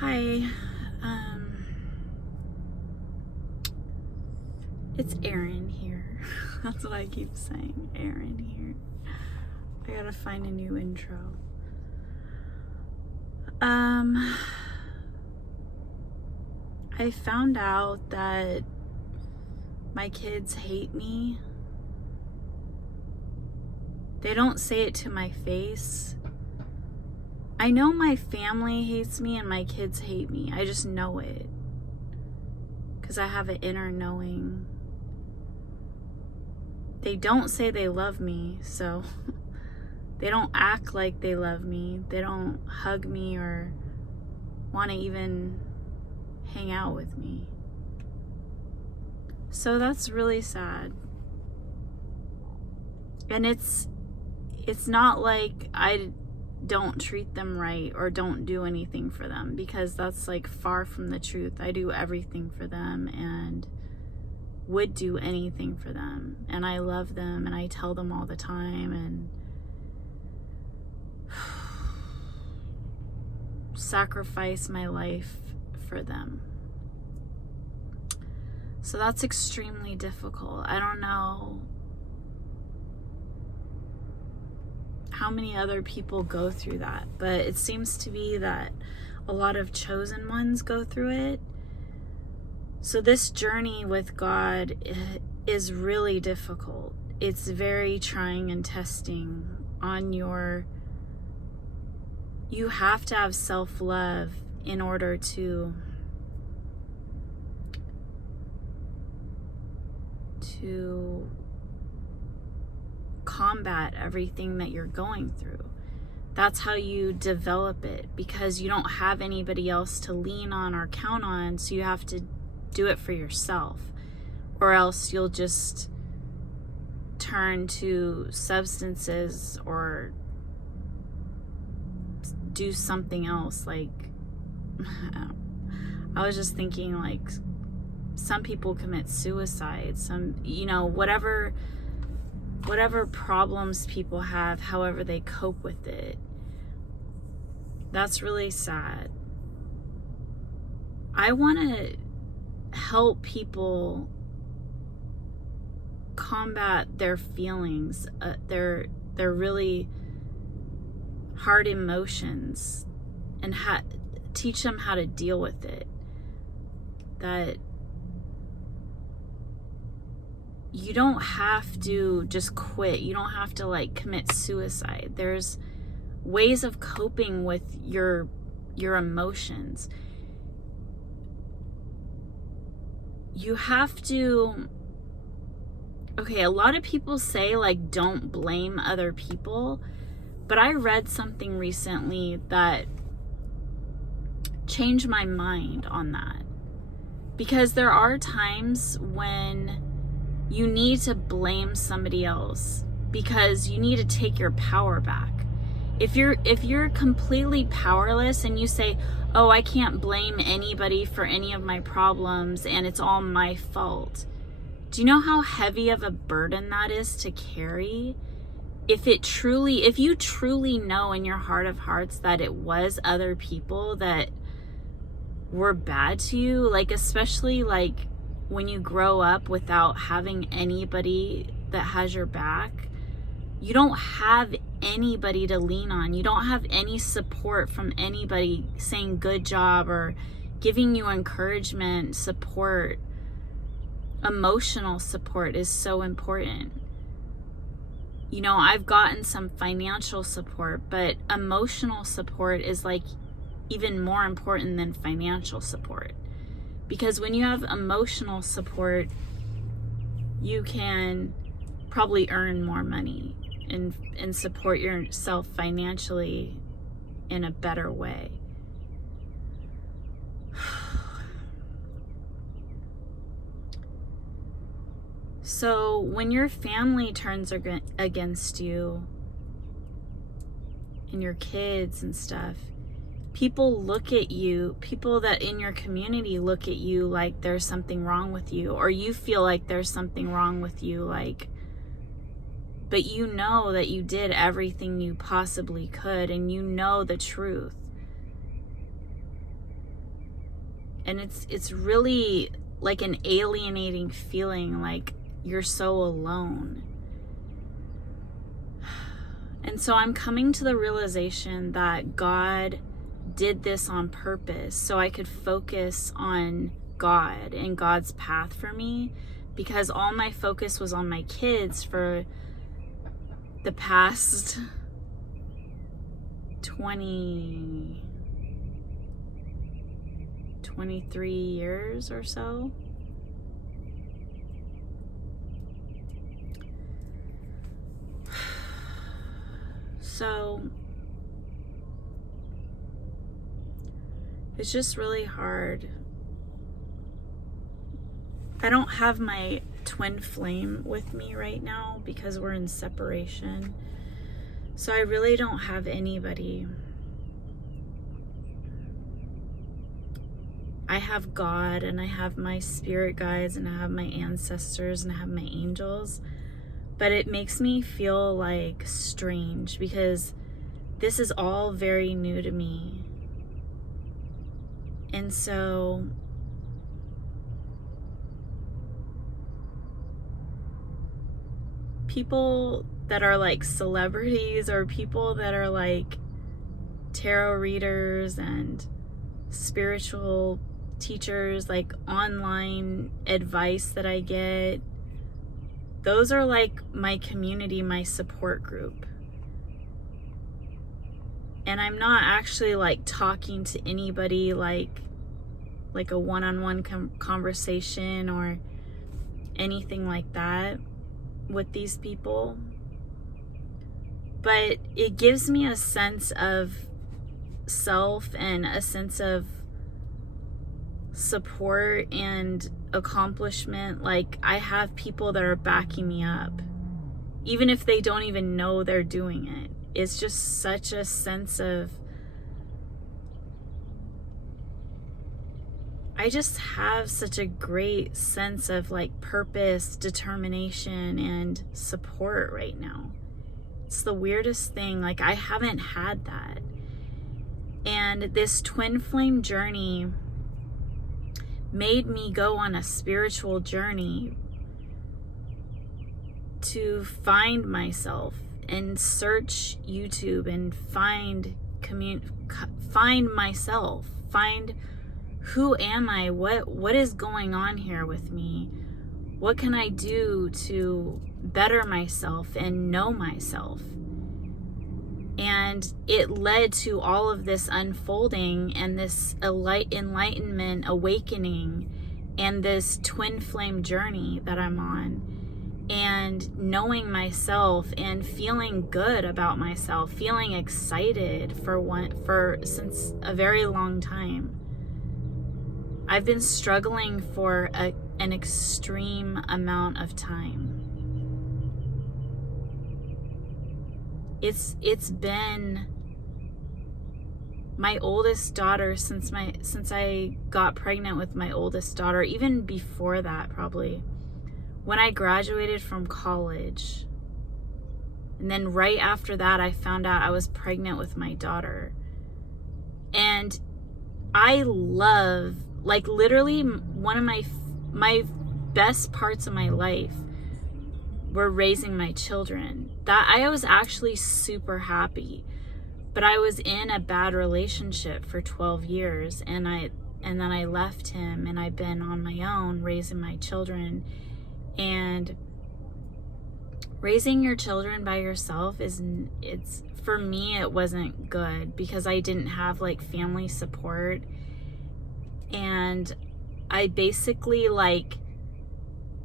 Hi, it's Erin here. That's what I keep saying, Erin here. I gotta find a new intro. I found out that my kids hate me. They don't say it to my face. I know my family hates me and my kids hate me. I just know it. Because I have an inner knowing. They don't say they love me, so they don't act like they love me. They don't hug me or want to even hang out with me. So that's really sad. And it's not like I don't treat them right or don't do anything for them, because that's like far from the truth. I do everything for them and would do anything for them, and I love them and I tell them all the time and sacrifice my life for them. So that's extremely difficult. I don't know how many other people go through that, but it seems to be that a lot of chosen ones go through it. So this journey with God is really difficult. It's very trying and testing on you have to have self-love in order to combat everything that you're going through. That's how you develop it, because you don't have anybody else to lean on or count on, so you have to do it for yourself, or else you'll just turn to substances or do something else. Like, I was just thinking, like, some people commit suicide, whatever problems people have, however they cope with it. That's really sad. I want to help people combat their feelings, their really hard emotions, and teach them how to deal with it. That you don't have to just quit. You don't have to like commit suicide. There's ways of coping with your emotions. You have to, okay, a lot of people say like don't blame other people, but I read something recently that changed my mind on that. Because there are times when you need to blame somebody else because you need to take your power back. If you're completely powerless and you say, oh, I can't blame anybody for any of my problems and it's all my fault. Do you know how heavy of a burden that is to carry? If you truly know in your heart of hearts that it was other people that were bad to you, like especially like when you grow up without having anybody that has your back, you don't have anybody to lean on. You don't have any support from anybody saying good job or giving you encouragement, support. Emotional support is so important. I've gotten some financial support, but emotional support is like even more important than financial support. Because when you have emotional support, you can probably earn more money and support yourself financially in a better way. So when your family turns against you and your kids and stuff, people look at you, people that in your community look at you like there's something wrong with you, or you feel like there's something wrong with you, but you know that you did everything you possibly could and you know the truth. And it's really like an alienating feeling, like you're so alone. And so I'm coming to the realization that God did this on purpose so I could focus on God and God's path for me, because all my focus was on my kids for the past 23 years or so. So it's just really hard. I don't have my twin flame with me right now because we're in separation. So I really don't have anybody. I have God, and I have my spirit guides, and I have my ancestors, and I have my angels. But it makes me feel like strange because this is all very new to me. And so people that are like celebrities, or people that are like tarot readers and spiritual teachers, like online advice that I get, those are like my community, my support group. And I'm not actually like talking to anybody like a one-on-one conversation or anything like that with these people. But it gives me a sense of self and a sense of support and accomplishment. Like, I have people that are backing me up, even if they don't even know they're doing it. It's just such a sense of, I just have such a great sense of like purpose, determination, and support right now. It's the weirdest thing. Like, I haven't had that. And this twin flame journey made me go on a spiritual journey to find myself and search YouTube and find myself, find who am I, what is going on here with me, what can I do to better myself and know myself. And it led to all of this unfolding and this enlightenment, awakening, and this twin flame journey that I'm on. And knowing myself and feeling good about myself, feeling excited since a very long time. I've been struggling for an extreme amount of time. It's been my oldest daughter since I got pregnant with my oldest daughter, even before that probably. When I graduated from college, and then right after that I found out I was pregnant with my daughter. And I love, like, literally one of my best parts of my life were raising my children. That I was actually super happy, but I was in a bad relationship for 12 years, and then I left him, and I've been on my own raising my children. And raising your children by yourself it's for me, it wasn't good because I didn't have like family support. And I basically like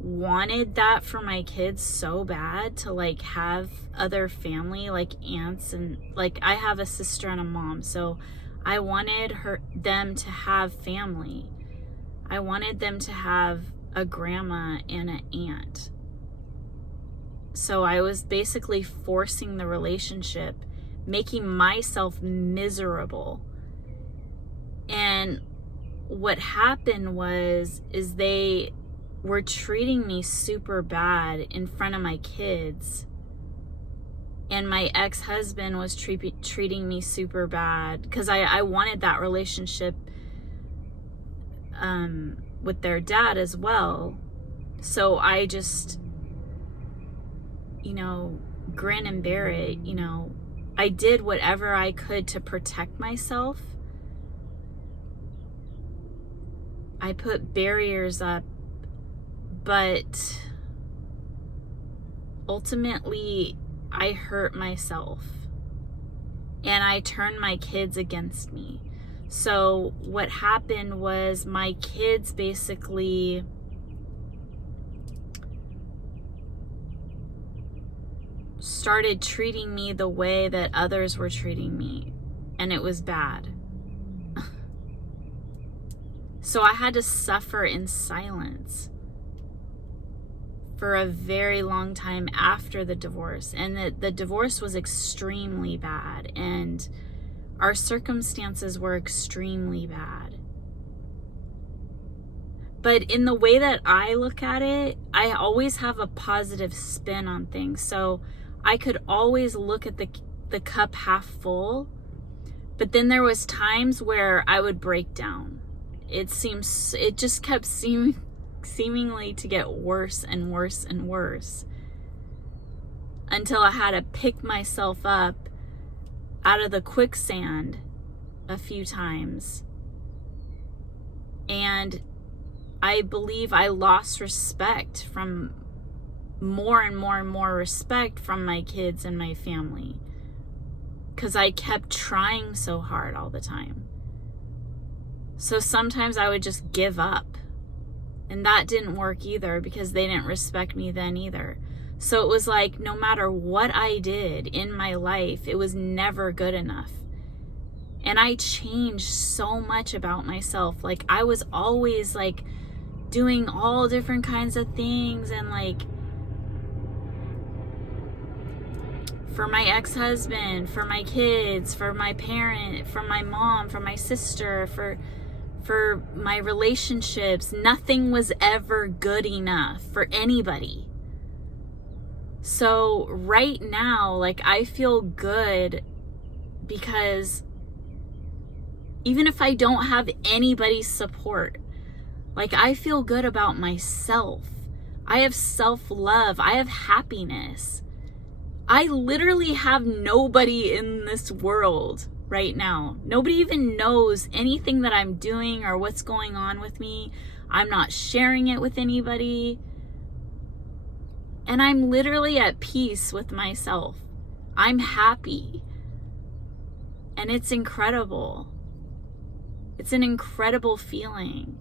wanted that for my kids so bad, to like have other family, like aunts, and like I have a sister and a mom, so I wanted them to have family. I wanted them to have a grandma and an aunt. So I was basically forcing the relationship, making myself miserable. And what happened is they were treating me super bad in front of my kids. And my ex-husband was treating me super bad because I wanted that relationship with their dad as well. So I just, grin and bear it. I did whatever I could to protect myself. I put barriers up, but ultimately I hurt myself and I turned my kids against me. So what happened was my kids basically started treating me the way that others were treating me, and it was bad. So I had to suffer in silence for a very long time after the divorce, and the divorce was extremely bad, and our circumstances were extremely bad. But in the way that I look at it, I always have a positive spin on things. So I could always look at the cup half full, but then there was times where I would break down. It just kept seemingly to get worse and worse and worse until I had to pick myself up out of the quicksand a few times. And I believe I lost respect from more and more and more respect from my kids and my family, because I kept trying so hard all the time. So sometimes I would just give up, and that didn't work either because they didn't respect me then either. So it was like no matter what I did in my life, it was never good enough. And I changed so much about myself. Like I was always like doing all different kinds of things, and like for my ex-husband, for my kids, for my parent, for my mom, for my sister, for my relationships. Nothing was ever good enough for anybody. So right now, like I feel good because even if I don't have anybody's support, like I feel good about myself. I have self-love. I have happiness. I literally have nobody in this world right now. Nobody even knows anything that I'm doing or what's going on with me. I'm not sharing it with anybody. And I'm literally at peace with myself. I'm happy. And it's incredible. It's an incredible feeling.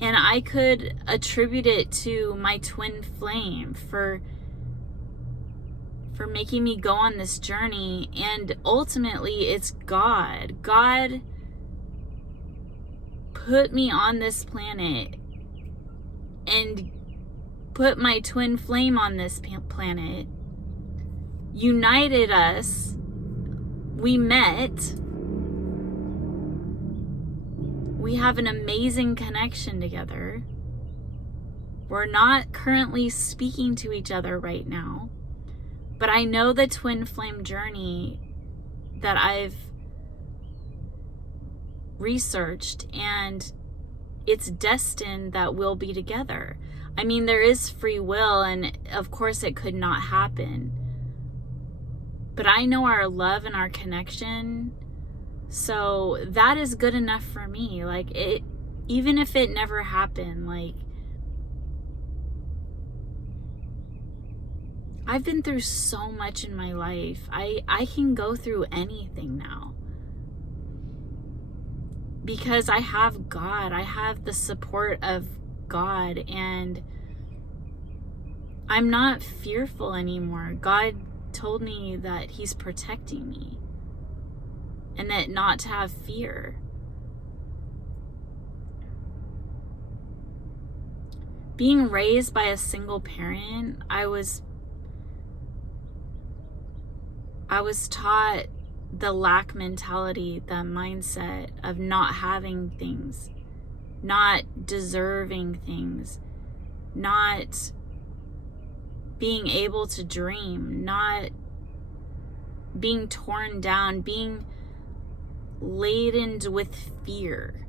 And I could attribute it to my twin flame for making me go on this journey. And ultimately, it's God. God put me on this planet and put my twin flame on this planet, united us, we met, we have an amazing connection together. We're not currently speaking to each other right now, but I know the twin flame journey that I've researched, and it's destined that we'll be together. I mean, there is free will, and of course it could not happen, but I know our love and our connection, so that is good enough for me. Like it, even if it never happened, like I've been through so much in my life. I can go through anything now because I have God. I have the support of God, and I'm not fearful anymore. God told me that He's protecting me and that not to have fear. Being raised by a single parent, I was taught the lack mentality, the mindset of not having things, not deserving things, not being able to dream, not being torn down, being laden with fear.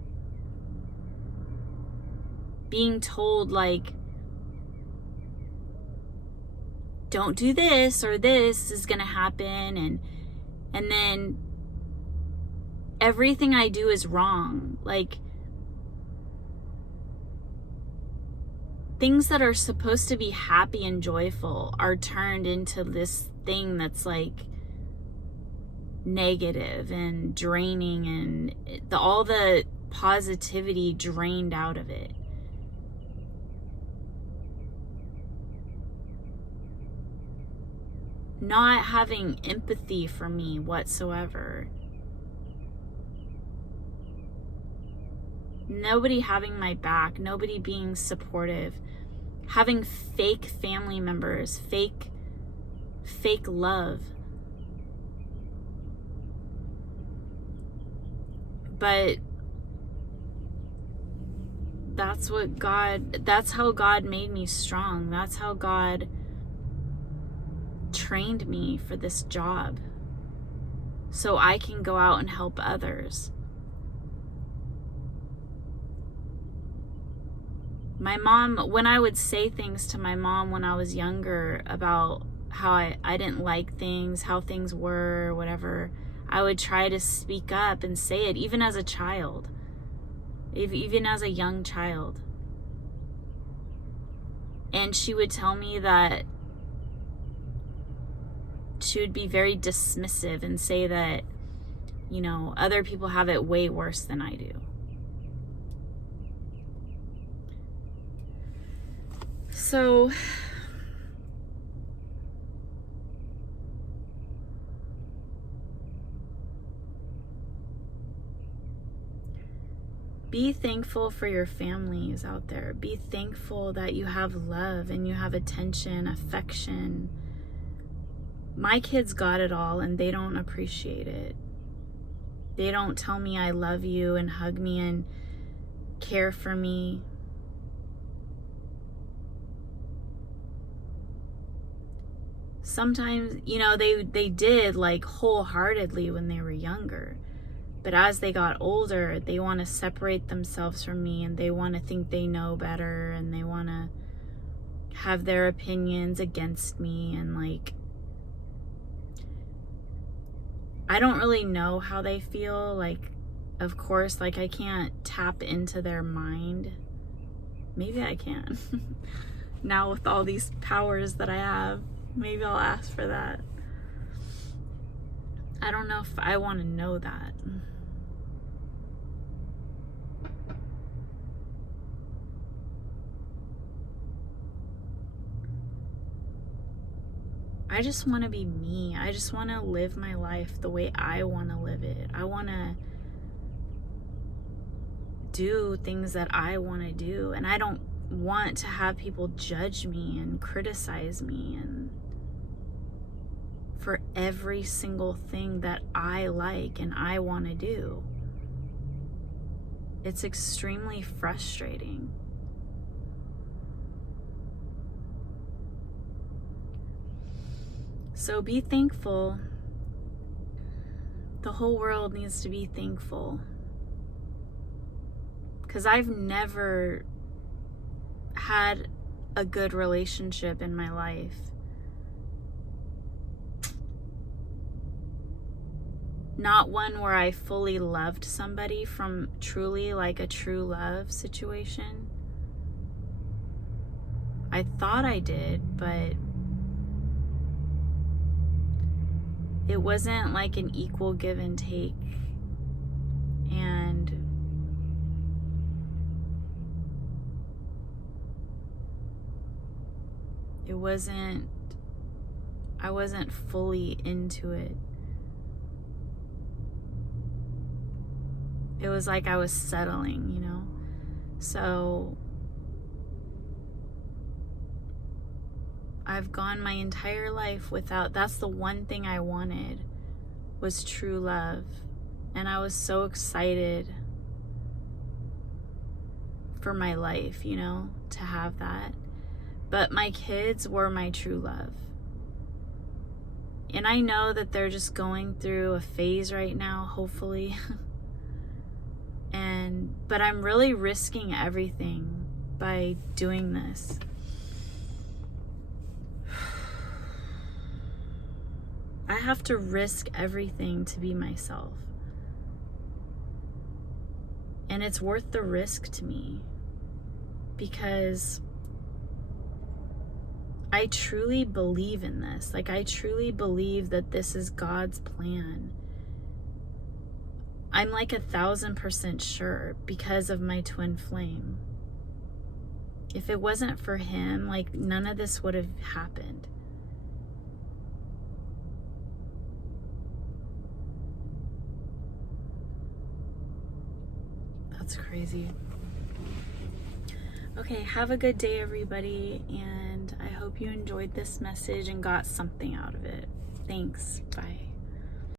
Being told, like, don't do this or this is gonna happen, and then everything I do is wrong. Like, things that are supposed to be happy and joyful are turned into this thing that's like negative and draining, and all the positivity drained out of it. Not having empathy for me whatsoever. Nobody having my back, nobody being supportive, having fake family members, fake love. But that's how God made me strong. That's how God trained me for this job, so I can go out and help others. My mom, when I would say things to my mom when I was younger about how I didn't like things, how things were, whatever, I would try to speak up and say it, even as a child, even as a young child. And she would tell me that she would be very dismissive and say that, you know, other people have it way worse than I do. So be thankful for your families out there. Be thankful that you have love and you have attention, affection. My kids got it all and they don't appreciate it. They don't tell me I love you and hug me and care for me. Sometimes, you know, they did, like, wholeheartedly when they were younger. But as they got older, they want to separate themselves from me, and they want to think they know better, and they want to have their opinions against me. And, like, I don't really know how they feel. Like, of course, like, I can't tap into their mind. Maybe I can. Now with all these powers that I have, maybe I'll ask for that. I don't know if I want to know that. I just want to be me. I just want to live my life the way I want to live it. I want to do things that I want to do, and I don't want to have people judge me and criticize me and for every single thing that I like and I want to do. It's extremely frustrating. So be thankful. The whole world needs to be thankful. Because I've never had a good relationship in my life. Not one where I fully loved somebody from truly, like, a true love situation. I thought I did, but it wasn't like an equal give and take. And I wasn't fully into it. It was like I was settling, you know? So I've gone my entire life without, that's the one thing I wanted, was true love. And I was so excited for my life, you know, to have that. But my kids were my true love. And I know that they're just going through a phase right now, hopefully. But I'm really risking everything by doing this. I have to risk everything to be myself. And it's worth the risk to me, because I truly believe in this. Like, I truly believe that this is God's plan. I'm like 1,000% sure because of my twin flame. If it wasn't for him, like, none of this would have happened. That's crazy. Okay, have a good day, everybody, and I hope you enjoyed this message and got something out of it. Thanks. Bye.